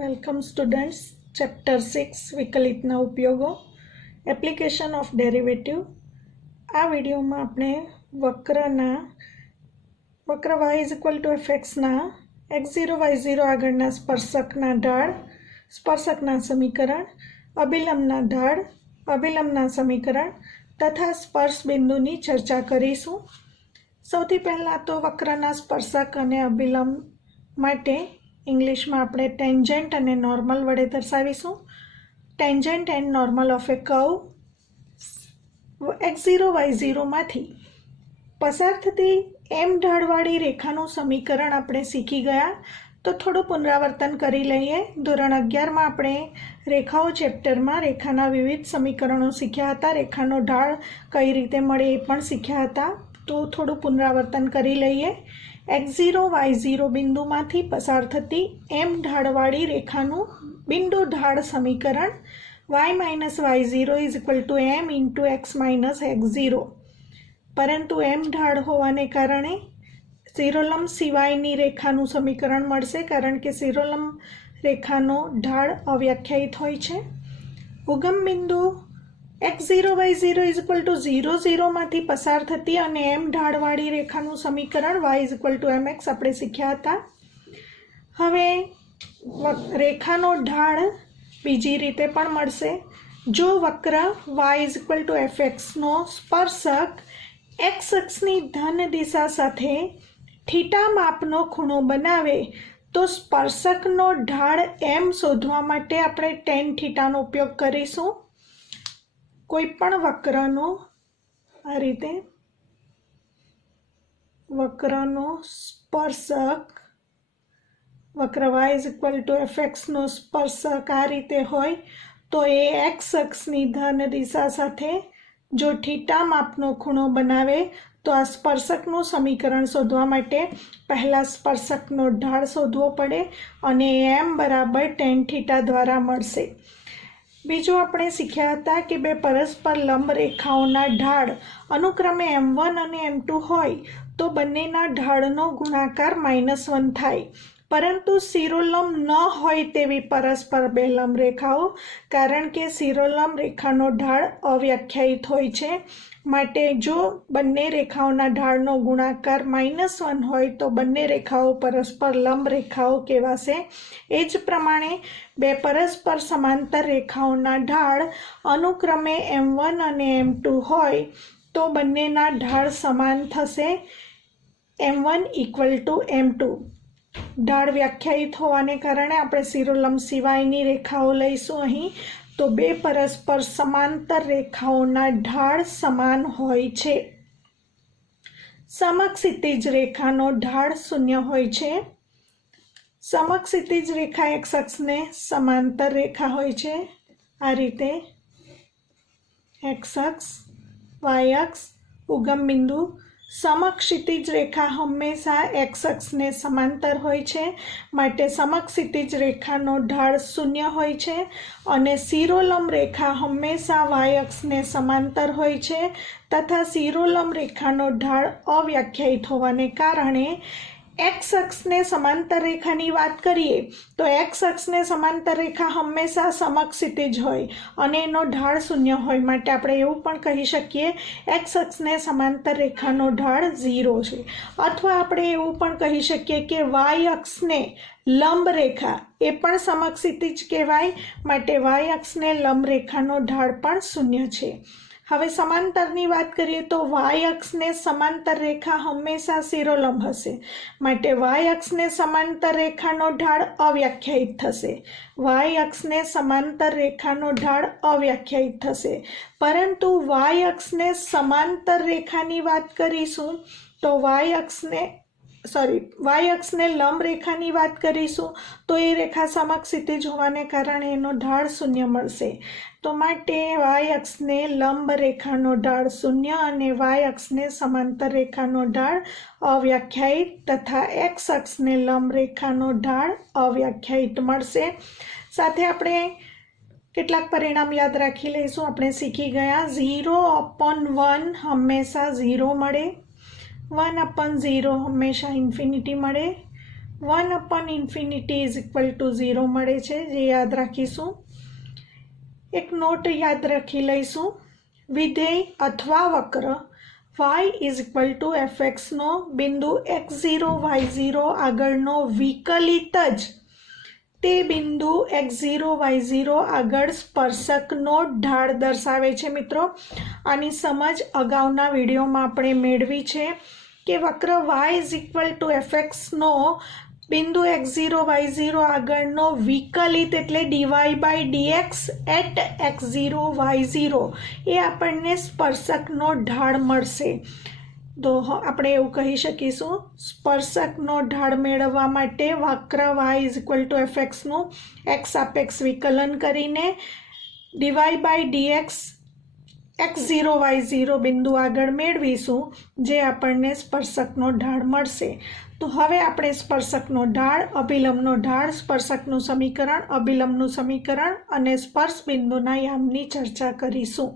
Welcome students. Chapter 6 विकलितना उपयोगों application of derivative. आ विडियो में आपणे वक्र y equal to fx x0 y0 आगळना स्पर्शकना ढाळ, स्पर्शकना समीकरण, अभिलंबना ढाळ, अभिलंबना समीकरण तथा स्पर्श बिंदुनी चर्चा करीशुं। सौथी पहला तो वक्रना स्पर्शक अने अभिलंब माटे इंग्लिश में आपणे टेन्जेंट अने नॉर्मल वडे दर्शावीशुं। Tangent and normal of a curve x0 y0 मांथी पसार थती एम ढाळवाળી रेखानुं समीकरण आपणे शीखी गया। तो थोड़ुं पुनरावर्तन करी लईए। धोरण 11 में आपणे रेखाओ चेप्टर में रेखाना विविध समीकरणों शीख्या हता। रेखानो ढाळ कई रीते मळे ए पण शीख्या हता। तो थोड़ुं पुनरावर्तन करी लईए। x0 y0 बिंदु मांथी पसार थती एम ढाळवाળી रेखानुं बिंदु ढाळ समीकरण y minus y0 is equal to m into x minus x0। परंतु एम ढाळ होवाने कारणे शिरोलंब सिवायनी रेखानुं समीकरण मळशे, कारण के शिरोलंब रेखानो ढाळ अव्याख्यायित होय छे। उगम बिंदु x0 y0 is equal to 0 0 मांथी पसार थती अने एम ढाळवाળી रेखानुं समीकरण y is equal to mx आपणे शीख्या हता। हवे रेखानो ढाळ बीजी रीते पण मळशे। जो वक्र y is equal to fx नो स्पर्शक x अक्षनी धन दिशा साथे थीटा मापनो खूणो बनावे तो स्पर्शकनो ढाळ m शोधवा माटे आपणे tan थीटानो उपयोग करीशुं। कोईपण वक्रनो आ रीते वक्रनो स्पर्शक वक्र y is equal to fx नो स्पर्शक आ रीते होय तो ए x अक्षनी धन दिशा साथे जो थीटा मापनो खूणो बनावे तो आ स्पर्शकनुं समीकरण शोधवा माटे पहला स्पर्शकनो ढाळ शोधवो पड़े अने m बराबर tan थीटा द्वारा मळशे। बीजू आपणे शीख्या हता कि बे परस्पर लंब रेखाओना ढाळ अनुक्रमे m1 अने m2 होय तो बंनेना ढाळनो गुणाकार -1 थाय। परंतु शिरोलंब न होय तेवी परस्पर बे लंब रेखाओ, कारण के शिरोलंब रेखानो ढाळ अव्याख्यायित होय छे। माटे जो बंने रेखाओना ढाळनो गुणाकार -1 होय तो बंने रेखाओ परस्पर लंब रेखाओ कहेवाशे। ए ज प्रमाणे बे परस्पर समांतर रेखाओना ढाळ अनुक्रमे m1 अने m2 होय तो बंनेना ढाळ समान थशे m1 इक्वल टू m2। ढाळ व्याख्यायित होवाने कारणे આપણે शिरोलंब सिवायनी रेखाओ लईशुं। અહીં तो बे परस्पर समांतर रेखाओना ढाळ समान होय छे। समक्षितिज रेखानो ढाळ शून्य होय छे। समक्षितिज रेखा एक्स अक्षने समांतर रेखा होय छे। आ रीते एक्स अक्ष वाय अक्ष उगम बिंदु समक्षितिज रेखा हमेशा एक्स अक्षने समांतर होय छे, माटे समक्षितिज रेखानो ढाळ शून्य होय छे अने शिरोलंब रेखा हमेशा वाय अक्षने समांतर होय छे तथा शिरोलंब रेखानो ढाळ अव्याख्यायित होवाने कारणे एक्स अक्षने समांतर रेखानी वात करीए तो एक्स अक्षने समांतर रेखा हमेशा समक्षितिज होय अने एनो ढाळ शून्य होय। माटे आपणे एवुं पण कही शकीए एक्स अक्षने समांतर रेखानो ढाळ 0 छे। अथवा आपणे एवुं पण कही शकीए के वाय अक्षने लंब रेखा ए पण समक्षितिज कहेवाय, माटे वाय अक्षने लंब रेखानो ढाळ पण 0 छे। हवे समांतरनी बात करिए तो वाय अक्षने समांतर रेखा हमेशा शिरोलंब हशे, माटे वाय अक्षने समांतर रेखानो ढाळ अव्याख्यायित थशे। वाय अक्षने समांतर रेखानो ढाळ अव्याख्यायित थशे। परंतु वाय अक्षने समांतर रेखानी बात करीशुं तो वाय अक्षने लंब रेखानी बात करीशुं तो ए रेखा समक्षितिज होवाने कारणे एनो ढाळ शून्य मळशे। तो माटे वाय अक्षने लंब रेखानो ढाळ शून्य अने वाय अक्षने समांतर रेखानो ढाळ अव्याख्यायित तथा एक्स अक्षने लंब रेखानो ढाळ अव्याख्यायित मळशे। साथे आपणे કેટલાક परिणाम याद राखी लईशुं। आपणे शीखी गया 0/1 हमेशा 0 मळे, 1/0 हमेशा इन्फिनिटी मळे, 1/∞ = 0 મળે છે, જે યાદ રાખીશું। એક નોટ યાદ રાખી લઈશું। વિધેય અથવા વક્ર y = fx નો બિંદુ x0 y0 આગળનો વિકલિત જ તે બિંદુ x0 y0 આગળ સ્પર્શકનો ઢાળ દર્શાવે છે। મિત્રો, આની સમજ અગાઉના વિડીયોમાં આપણે મેળવી છે કે વક્ર y = fx નો બિંદુ x0 y0 આગળનો વિકલિત એટલે dy/dx at x0 y0 એ આપણને સ્પર્શકનો ઢાળ મળશે। તો આપણે એવું કહી શકીશું, સ્પર્શકનો ઢાળ મેળવવા માટે વક્ર y = fx નું x સાપેક્ષ વિકલન કરીને dy/dx x0 y0 બિંદુ આગળ મેળવીશું, જે આપણને સ્પર્શકનો ઢાળ મળશે। તો હવે આપણે સ્પર્શકનો ઢાળ, અભિલંબનો ઢાળ, સ્પર્શકનું સમીકરણ, અભિલંબનું સમીકરણ અને સ્પર્શ બિંદુના યામની ચર્ચા કરીશું।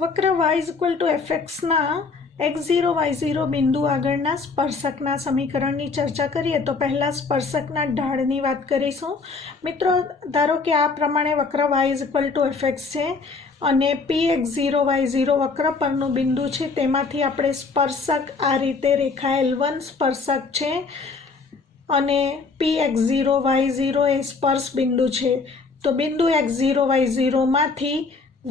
વક્ર y = fx ના x0 y0 બિંદુ આગળના સ્પર્શકના સમીકરણની ચર્ચા કરીએ તો પહેલાં સ્પર્શકના ઢાળની વાત કરીશું। મિત્રો, ધારો કે આ પ્રમાણે વક્ર y = fx છે અને p x0 y0 વક્ર પરનું બિંદુ છે, તેમાંથી આપણે સ્પર્શક આ રીતે રેખા L1 સ્પર્શક છે અને p x0 y0 એ સ્પર્શ બિંદુ છે। તો બિંદુ x0 y0 માંથી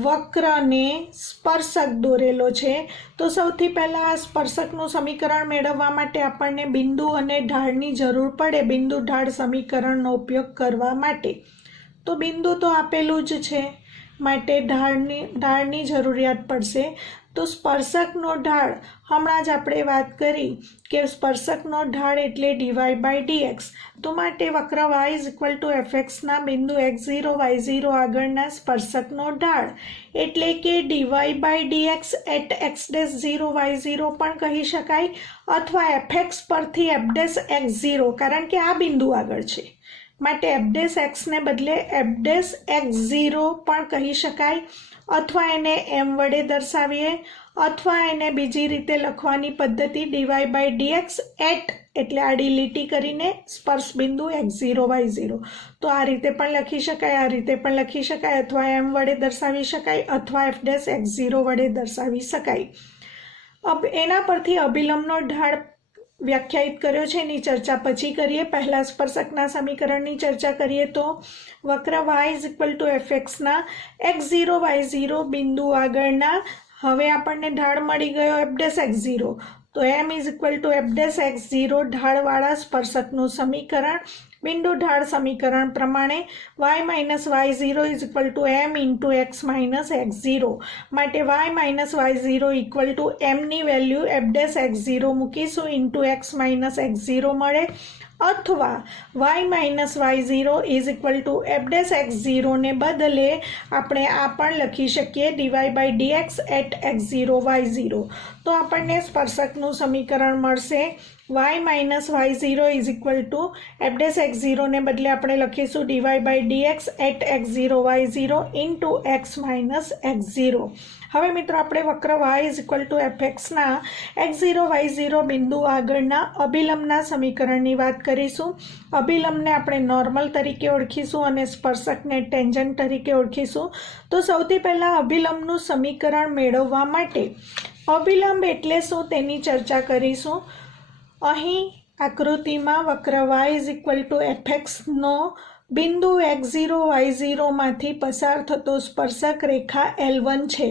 વક્રને સ્પર્શક દોરેલો છે। તો સૌથી પહેલાં આ સ્પર્શકનું સમીકરણ મેળવવા માટે આપણને બિંદુ અને ઢાળની જરૂર પડે, બિંદુ ઢાળ સમીકરણનો ઉપયોગ કરવા માટે। તો બિંદુ તો આપેલું જ છે, માટે ઢાળની જરૂરિયાત પડશે। તો સ્પર્શકનો ઢાળ હમણાં જ આપણે વાત કરી કે સ્પર્શકનો ઢાળ એટલે dy/dx। તો માટે વક્ર y = fx ના બિંદુ x0 y0 આગળના સ્પર્શકનો ઢાળ એટલે કે dy/dx at x0 y0 પણ કહી શકાય, અથવા fx પરથી f'(x0) કારણ કે આ બિંદુ આગળ છે માટે f'(x) ને બદલે f'(x0) પણ કહી શકાય, અથવા એને m વડે દર્શાવીએ, અથવા એને બીજી રીતે લખવાની પદ્ધતિ dy/dx at એટલે આડી લીટી કરીને સ્પર્શ બિંદુ x0 y0। તો આ રીતે પણ લખી શકાય, આ રીતે પણ લખી શકાય, અથવા m વડે દર્શાવી શકાય, અથવા f'(x0) વડે દર્શાવી શકાય। એના પરથી અભિલંબનો ઢાળ વ્યાખ્યાયિત કર્યો છે, એની ચર્ચા પછી કરીએ। પહેલા સ્પર્શકના સમીકરણની ચર્ચા કરીએ તો વક્ર y = fx ના x0 y0 બિંદુ આગળના હવે આપણને ઢાળ મળી ગયો f'(x0). તો m = f'(x0) ઢાળવાળા સ્પર્શકનું સમીકરણ બિંદુ ઢાળ સમીકરણ પ્રમાણે y - y0 = m × x - x0 માટે y - y0 = m ની વેલ્યુ f'(x0) મૂકીશું × x - x0 મળે, અથવા y - y0 = f'(x0) ને બદલે આપણે આ પણ લખી શકીએ dy/dx at x0 y0। તો આપણને સ્પર્શકનું સમીકરણ મળશે y - y0 = f'(x0) ને બદલે આપણે લખીશું dy/dx at x0 y0 × x - x0। હવે મિત્રો આપણે વક્ર y = fx ના x0 y0 બિંદુ આગળના અભિલંબના સમીકરણની વાત કરીશું। અભિલંબને આપણે નોર્મલ તરીકે ઓળખીશું અને સ્પર્શકને ટેન્જન્ટ તરીકે ઓળખીશું। તો સૌથી પહેલાં અભિલંબનું સમીકરણ મેળવવા માટે અભિલંબ એટલે શું તેની ચર્ચા કરીશું। અહીં આકૃતિમાં વક્ર y = fx નો બિંદુ x0 y0 માંથી પસાર થતો સ્પર્શક રેખા L1 છે।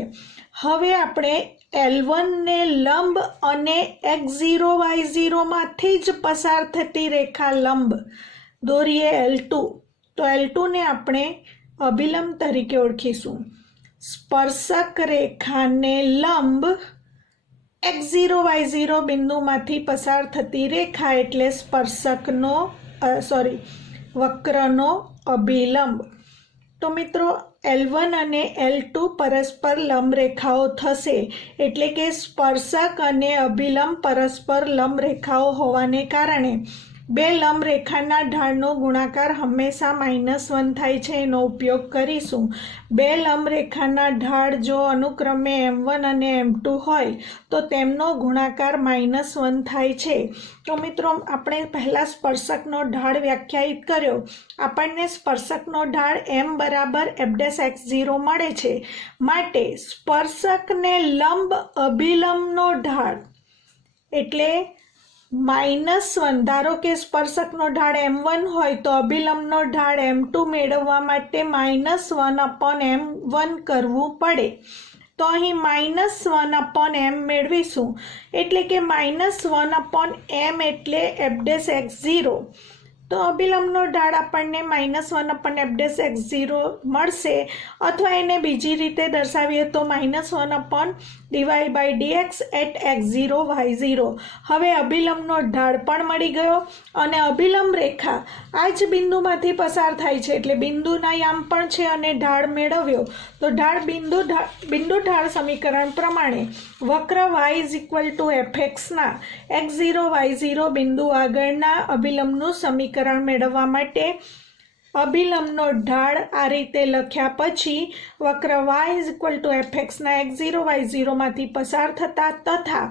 હવે આપણે L1 ને લંબ અને x0 y0 માંથી જ પસાર થતી રેખા લંબ દોરીએ L2। તો L2 ને આપણે અભિલંબ તરીકે ઓળખીશું। સ્પર્શક રેખાને લંબ x0 y0 બિંદુમાંથી પસાર થતી રેખા એટલે વક્રનો અભિલંબ। તો મિત્રો L1 અને L2 પરસ્પર લંબ રેખાઓ થશે, એટલે કે સ્પર્શક અને અભિલંબ પરસ્પર લંબ રેખાઓ હોવાને કારણે બે લંબ રેખાના ઢાળનો ગુણાકાર હંમેશા -1 થાય છે, એનો ઉપયોગ કરીશું। બે લંબ રેખાના ઢાળ જો અનુક્રમે m1 અને m2 હોય તો તેમનો ગુણાકાર -1 થાય છે। તો મિત્રો આપણે પહેલાં સ્પર્શકનો ઢાળ વ્યાખ્યાયિત કર્યો। આપણને સ્પર્શકનો ઢાળ m બરાબર f'(x0) મળે છે, માટે સ્પર્શકને લંબ અભિલંબનો ઢાળ એટલે -1, ધારો કે સ્પર્શકનો ઢાળ m1 હોય તો અભિલંબનો ઢાળ m2 મેળવવા માટે -1/m1 કરવું પડે। તો અહીં -1/m મેળવીશું, એટલે કે -1/m એટલે f'(x0). તો અભિલંબનો ઢાળ આપણને -1/f'(x0) મળશે, અથવા એને બીજી રીતે દર્શાવીએ તો -1/dydx at x0 y0। હવે અભિલંબનો ઢાળ પણ મળી ગયો અને અભિલંબ રેખા આ જ બિંદુમાંથી પસાર થાય છે, એટલે બિંદુના યામ પણ છે અને ઢાળ મેળવ્યો। તો બિંદુ ઢાળ સમીકરણ પ્રમાણે વક્ર y f(x) ના x0 y0 બિંદુ આગળના અભિલંબનું સમીકરણ મેળવવા માટે અભિલંબનો ઢાળ આ રીતે લખ્યા પછી વક્ર y f(x) ના x0 y0 માંથી પસાર થતા તથા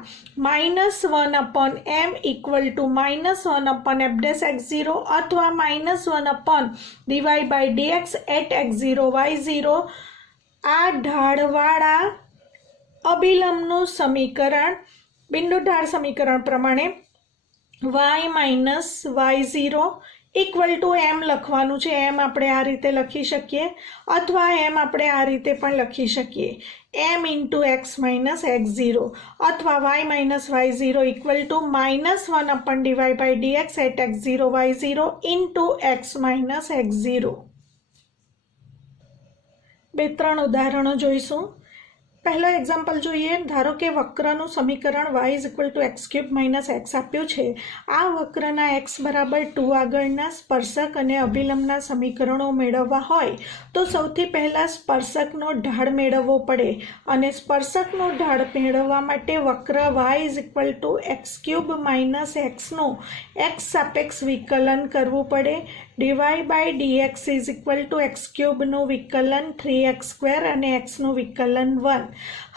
-1/m -1/f'(x0) અથવા -1/dydx at x0 y0 આ ઢાળવાળા અભિલંબનું સમીકરણ બિંદુ ઢાળ સમીકરણ પ્રમાણે y y0 m લખવાનું છે। m આપણે આ રીતે લખી શકીએ, અથવા m આપણે આ રીતે પણ લખી શકીએ, m × x - x0, અથવા y - y0 -1/dydx at x0 y0 × x - x0। બે ત્રણ ઉદાહરણો જોઈશું। પહેલો એક્ઝામ્પલ જોઈએ। ધારો કે વક્રનું સમીકરણ y x³ - x આપ્યું છે। આ વક્રના x બરાબર 2 આગળના સ્પર્શક અને અભિલંબના સમીકરણો મેળવવા હોય તો સૌથી પહેલાં સ્પર્શકનો ઢાળ મેળવવો પડે, અને સ્પર્શકનો ઢાળ મેળવવા માટે વક્ર y x³ - x નું x સાપેક્ષ વિકલન કરવું પડે। dy/dx x³ નું વિકલન 3x² અને x નું વિકલન 1।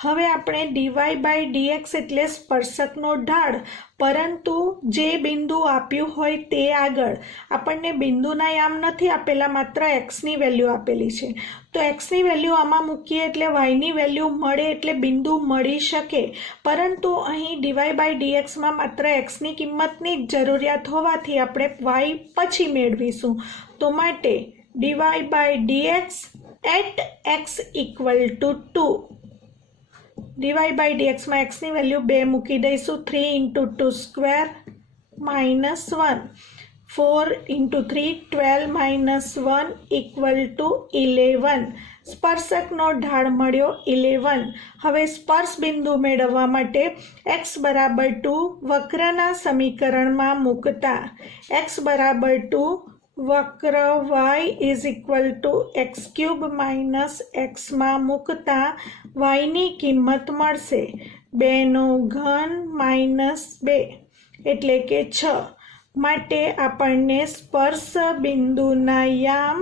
હવે આપણે dy/dx એટલે સ્પર્શકનો ઢાળ, પરંતુ જે બિંદુ આપ્યું હોય તે આગળ આપણને બિંદુના યામ નથી આપેલા, માત્ર xની વેલ્યુ આપેલી છે। તો xની વેલ્યુ આમાં મૂકીએ એટલે yની વેલ્યુ મળે, એટલે બિંદુ મળી શકે, પરંતુ અહીં dy/dxમાં માત્ર xની કિંમતની જ જરૂરિયાત હોવાથી આપણે y પછી મેળવીશું। તો માટે dy/dx at x = 2, dy/dx માં x ની વેલ્યુ 2 મૂકી દઈશું, 3 × 2 સ્ક્વેર -1, 4 × 3 12 - 1 = 11। સ્પર્શકનો ઢાળ મળ્યો 11। હવે સ્પર્શ બિંદુ મેળવવા માટે x બરાબર 2 વક્રના સમીકરણમાં મૂકતા x બરાબર 2 વક્ર y x³ - x માં મૂકતા yની કિંમત મળશે 2^3 -2 એટલે કે 6। માટે આપણને સ્પર્શ બિંદુના યામ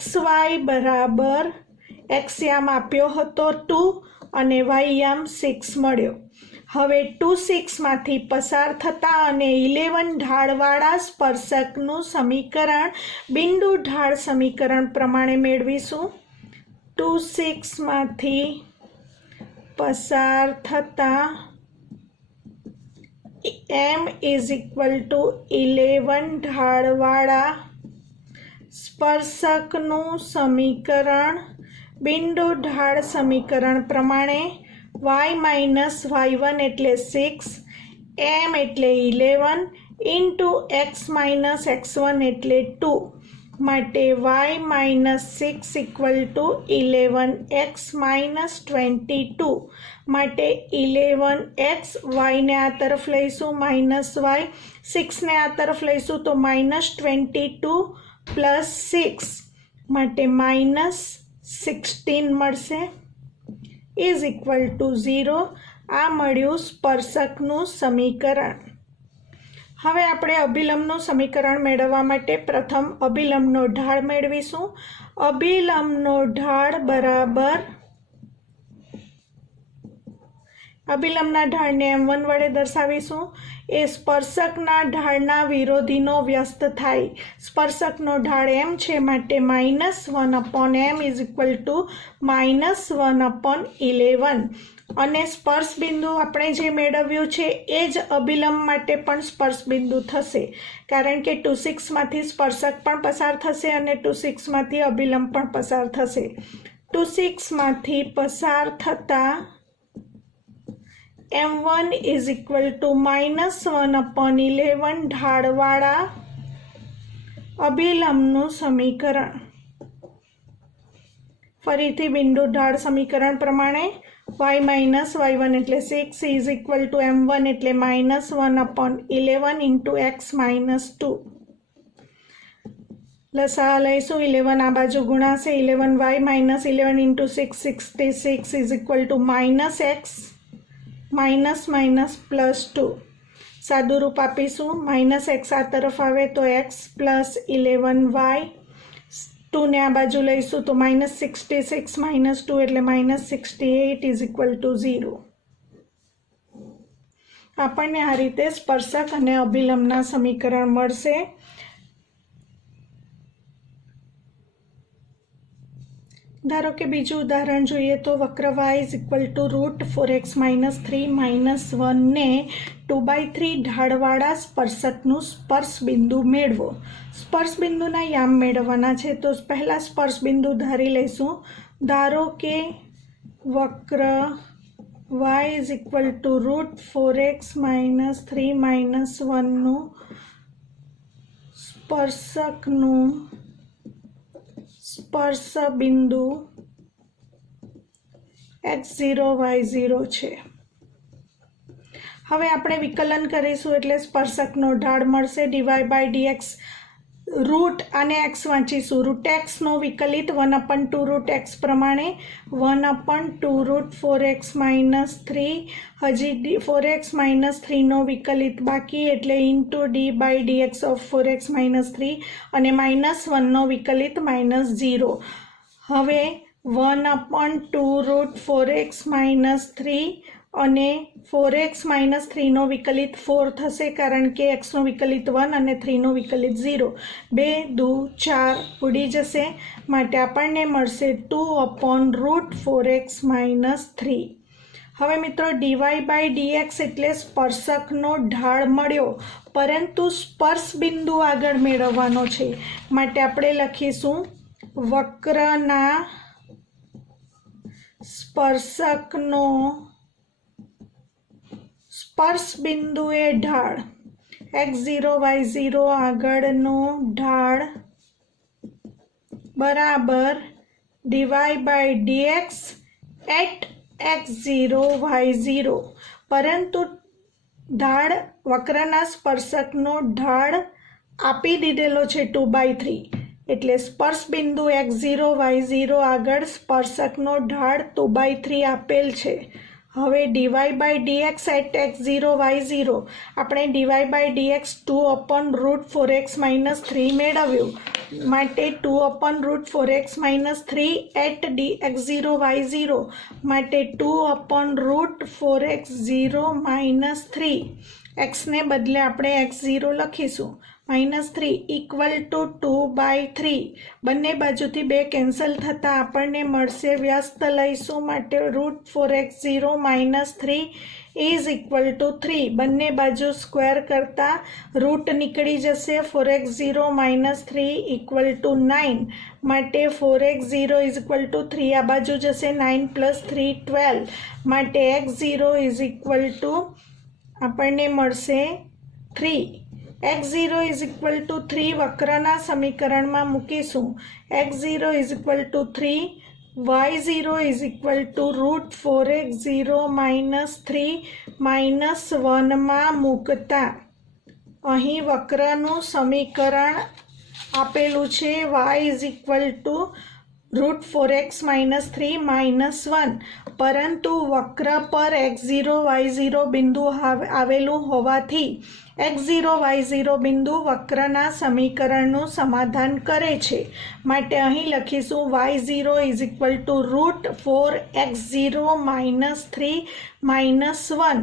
xy બરાબર x યામ આપ્યો હતો 2 અને y યામ 6 મળ્યો। હવે 2 6 માંથી પસાર થતા અને 11 ઢાળવાળા સ્પર્શકનું સમીકરણ બિંદુ ઢાળ સમીકરણ પ્રમાણે મેળવીશું। 2 6 માંથી પસાર થતા m = 11 ઢાળવાળા સ્પર્શકનું સમીકરણ બિંદુ ઢાળ સમીકરણ પ્રમાણે y - y1 એટલે 6, m એટલે 11 × x - x1 એટલે 2। માટે y - 6 = 11x - 22। માટે 11x, y ને આ તરફ લઈશું -y, 6 ને આ તરફ લઈશું તો -22 + 6 માટે -16 મળશે = 0। આ મળ્યું સ્પર્શકનું સમીકરણ। હવે આપણે અભિલંબનું સમીકરણ મેળવવા માટે પ્રથમ અભિલંબનો ઢાળ મેળવીશું. અભિલંબનો ઢાળ બરાબર અભિલંબના ઢાળને m1 વડે દર્શાવીશું. એ સ્પર્શકના ઢાળના વિરોધીનો વ્યસ્ત થાય. સ્પર્શકનો ઢાળ m છે માટે -1/m = -1/11. અને સ્પર્શ બિંદુ આપણે જે મેળવ્યું છે એ જ અભિલંબ માટે પણ સ્પર્શ બિંદુ થશે, કારણ કે 2,6માંથી સ્પર્શક પણ પસાર થશે અને 2,6માંથી અભિલંબ પણ પસાર થશે. 2,6માંથી પસાર થતા m1 = -1/11 ઢાળવાળા અભિલંબનું સમીકરણ. ફરીથી બિંદુ ઢાળ સમીકરણ પ્રમાણે y - y1 એટલે 6 = m1 એટલે -1/11 × x - 2. લસા લઈશું. 11 આ બાજુ ગુણાશે. 11y - 11 × 6 66 = -x -2. સાદું રૂપ આપીશું. -x આ તરફ આવે તો x + 11y. 2 ને આ બાજુ લઈશું તો -66 - 2 એટલે -68 = 0. આપણને આ રીતે સ્પર્શક અને અભિલંબના સમીકરણ મળશે. ધારો કે બીજું ઉદાહરણ જોઈએ તો વક્ર y = √4x - 3 - 1 ને 2/3 ઢાળવાળા સ્પર્શકનું સ્પર્શ બિંદુ મેળવો. સ્પર્શ બિંદુના યામ મેળવવાના છે તો પહેલા સ્પર્શ બિંદુ ધારી લઈશું. ધારો કે વક્ર y = √4x - 3 - 1નું સ્પર્શકનું સ્પર્શ બિંદુ x0 y0 છે. હવે આપણે વિકલન કરીશું એટલે સ્પર્શકનો ઢાળ મળશે. dy/dx રૂટ અને x વાંચીશું. √x નો વિકલિત 1/2 √x પ્રમાણે 1/2 √4x - 3. હજી 4x - 3 નો વિકલિત બાકી એટલે *d/dx of 4x - 3 અને -1 નો વિકલિત -0. હવે 1/2 √4x - 3 અને 4x - 3 નો વિકલિત 4 થશે, કારણ કે x નો વિકલિત 1 અને 3 નો વિકલિત 0. 2 × 2 = 4 ઉડી જશે, માટે આપણને મળશે 2/√4x - 3. હવે મિત્રો dy/dx એટલે સ્પર્શકનો ઢાળ મળ્યો, પરંતુ સ્પર્શ બિંદુ આગળ મેળવવાનો છે, માટે આપણે લખીશું વક્રના સ્પર્શકનો સ્પર્શ બિંદુ એ ઢાળ x0 y0 આગળનો ઢાળ બરાબર dy/dx at x0 y0. પરંતુ ઢાળ વક્રના સ્પર્શકનો ઢાળ આપી દીધેલો છે 2/3, એટલે સ્પર્શ બિંદુ x0 y0 આગળ સ્પર્શકનો ઢાળ 2/3 આપેલ છે. હવે dy/dx at x0 y0 આપણે dy/dx 2/√4x - 3 મેળવ્યું, માટે 2/√4x - 3 at x0 y0 માટે 2/√4x0 - 3. x ને બદલે આપણે x0 લખીશું. -3 = 2/3. બંને બાજુથી 2 કેન્સલ થતાં આપણને મળશે વ્યસ્ત લઈશું, માટે √4x0 - 3 = 3. બંને બાજુ સ્ક્વેર કરતાં રૂટ નીકળી જશે. 4x0 - 3 = 9, માટે 4x0 = 3 આ બાજુ જશે. 9 + 3 12, માટે x0 આપણને મળશે 3. x0 = 3 વક્રના સમીકરણમાં મૂકીશું. x0 = 3, y0 = √4x0 - 3 -1 માં મૂકતા અહીં વક્રનું સમીકરણ આપેલું છે. y = √4x - 3 - 1, પરંતુ વક્ર પર x0 y0 બિંદુ આવેલું હોવાથી x0 y0 બિંદુ વક્રના સમીકરણનું સમાધાન કરે છે. માટે અહીં લખીશું y0 = √4x0 - 3 - 1.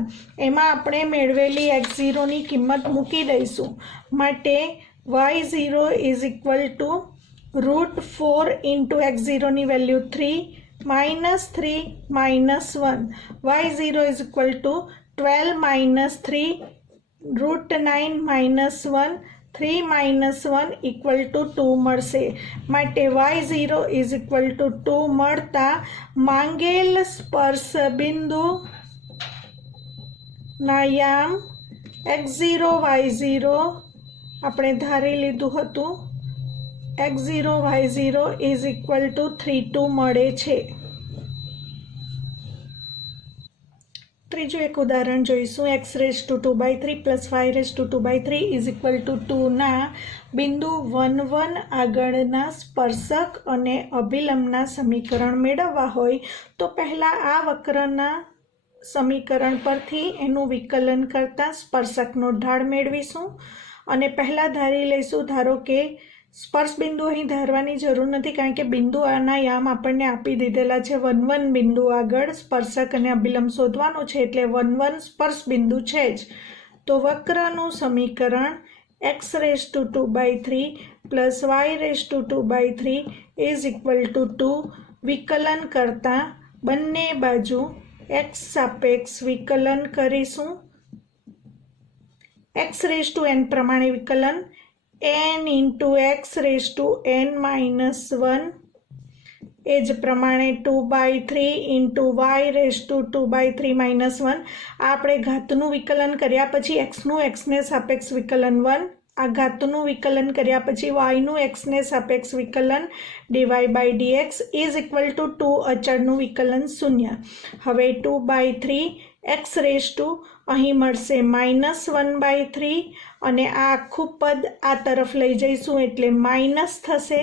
એમાં આપણે મેળવેલી x0ની કિંમત મૂકી દઈશું. માટે y0 = √4 × x0ની વેલ્યુ 3 - 3 - 1. y0 = 12 - 3 √9 - 1 3 - 1 = 2 મળશે. માટે y0 = 2 મળતા માંગેલ સ્પર્શ બિંદુ ના યામ x0 y0 આપણે ધારી લીધું હતું x0 y0 = 3 2 મળે છે. ત્રીજું એક ઉદાહરણ જોઈશું. x⁻² + y⁻² = 2 ના બિંદુ 1 1 આગળના સ્પર્શક અને અભિલંબના સમીકરણ મેળવવા હોય તો પહેલાં આ વક્રના સમીકરણ પરથી એનું વિકલન કરતાં સ્પર્શકનો ઢાળ મેળવીશું અને પહેલાં ધારી લઈશું. ધારો કે સ્પર્શ બિંદુ અહીં ધારવાની જરૂર નથી, કારણ કે બિંદુ આના યામ આપણને આપી દીધેલા છે. 1 1 બિંદુ આગળ સ્પર્શક અને અભિલંબ શોધવાનું છે, એટલે 1 1 સ્પર્શ બિંદુ છે જ. તો વક્રનું સમીકરણ x⁻² + y⁻² = 2 વિકલન કરતાં બંને બાજુ x સાપેક્ષ વિકલન કરીશું. xn પ્રમાણે વિકલન n × xn - 1, એ જ પ્રમાણે 2/3 × y⁻² - 1. આ આપણે ઘાતનું વિકલન કર્યા પછી xનું xને સાપેક્ષ વિકલન 1, આ ઘાતનું વિકલન કર્યા પછી yનું xને સાપેક્ષ વિકલન dy/dx = 2, અચળનું વિકલન 0. હવે 2/3 x⁻, અહીં મળશે -1/3 અને આ આખું પદ આ તરફ લઈ જઈશું એટલે માઇનસ થશે.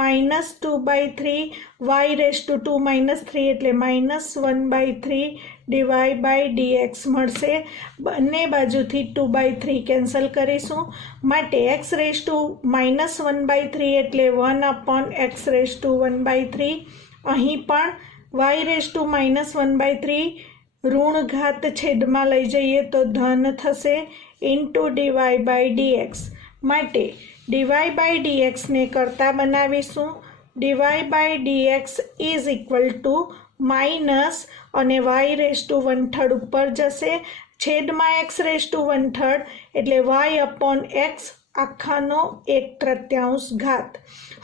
-2/3 y⁻² - 3 એટલે -1/3 dy/dx મળશે. બંને બાજુથી 2/3 કેન્સલ કરીશું. માટે x⁻−1/3 એટલે 1/x⁻1/3. અહીં પણ y⁻−1/3 ઋણ ઘાત છેદમાં લઈ જઈએ તો ધન થશે × dy/dx. માટે dy/dx ને કરતા બનાવીશું. dy/dx = માઇનસ અને y⁻1/3 ઉપર જશે, છેદમાં x⁻1/3 એટલે y/x આખાનો 1/3 ઘાત.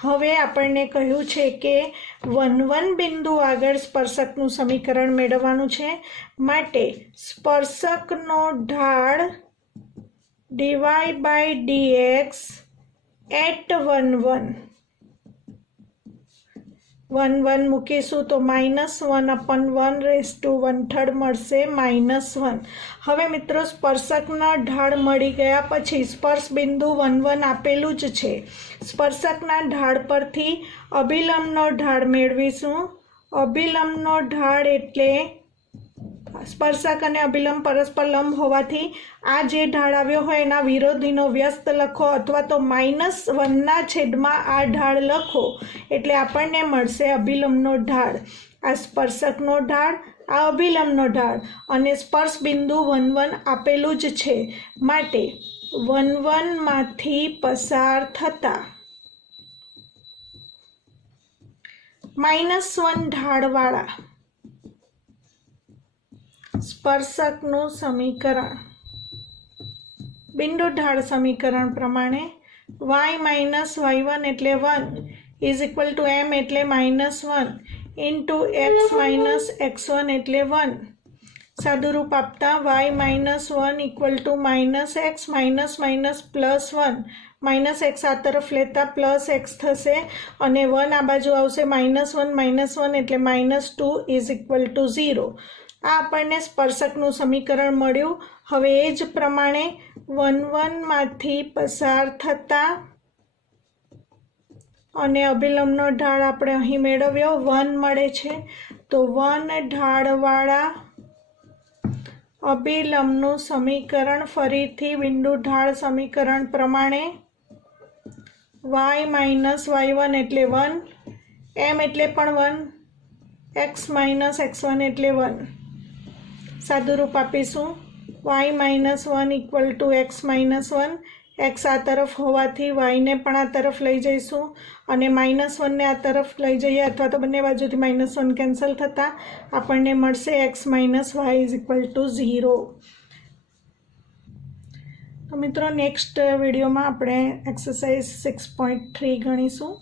હવે આપણને કહ્યું છે કે 1 1 બિંદુ આગળ સ્પર્શકનું સમીકરણ મેળવવાનું છે. માટે સ્પર્શકનો ઢાળ dy/dx at 1 1 મૂકીશું તો -1/1/3 મળશે -1. હવે મિત્રો સ્પર્શકના ઢાળ મળી ગયા પછી સ્પર્શ બિંદુ 1 1 આપેલું જ છે. સ્પર્શકના ઢાળ પરથી અભિલંબનો ઢાળ મેળવીશું. અભિલંબનો ઢાળ એટલે સ્પર્શક અને અભિલંબ પરસ્પર લંબ હોવાથી આ જે ઢાળ આવ્યો હોય એના વિરોધીનો વ્યસ્ત લખો અથવા તો -1/છેદમાં આ ઢાળ લખો એટલે આપણને મળશે અભિલંબનો ઢાળ. આ સ્પર્શકનો ઢાળ, આ અભિલંબનો ઢાળ અને સ્પર્શ બિંદુ 1 1 આપેલું જ છે. માટે 1 1 માંથી પસાર થતા -1 ઢાળવાળા સ્પર્શકનું સમીકરણ બિંદુ ઢાળ સમીકરણ પ્રમાણે y-y1 એટલે 1 = m એટલે -1 × x-x1 એટલે 1. સાદું રૂપ આપતા y-1 = -x +1 -x આ તરફ લેતા +x થશે અને 1 આ બાજુ આવશે -1 એટલે -2 = 0. આ આપણને સ્પર્શકનું સમીકરણ મળ્યું. હવે એ જ પ્રમાણે 1 1 માંથી પસાર થતા અને અભિલંબનો ઢાળ આપણે અહીં મેળવ્યો 1 મળે છે, તો 1 ઢાળવાળા અભિલંબનું સમીકરણ ફરીથી બિંદુ ઢાળ સમીકરણ પ્રમાણે y માઇનસ y1 એટલે 1, m એટલે પણ 1, x માઇનસ x1 એટલે 1. સાદું રૂપ આપીશું. y minus 1 equal to x minus 1. x આ તરફ હોવાથી y ને પણ આ તરફ લઈ જઈશું અને -1ને આ તરફ લઈ જઈએ અથવા તો બંને બાજુથી -1 કેન્સલ થતાં આપણને મળશે x minus y is equal to 0. તો મિત્રો નેક્સ્ટ વિડીયોમાં આપણે એક્સરસાઇઝ 6.3 ગણીશું.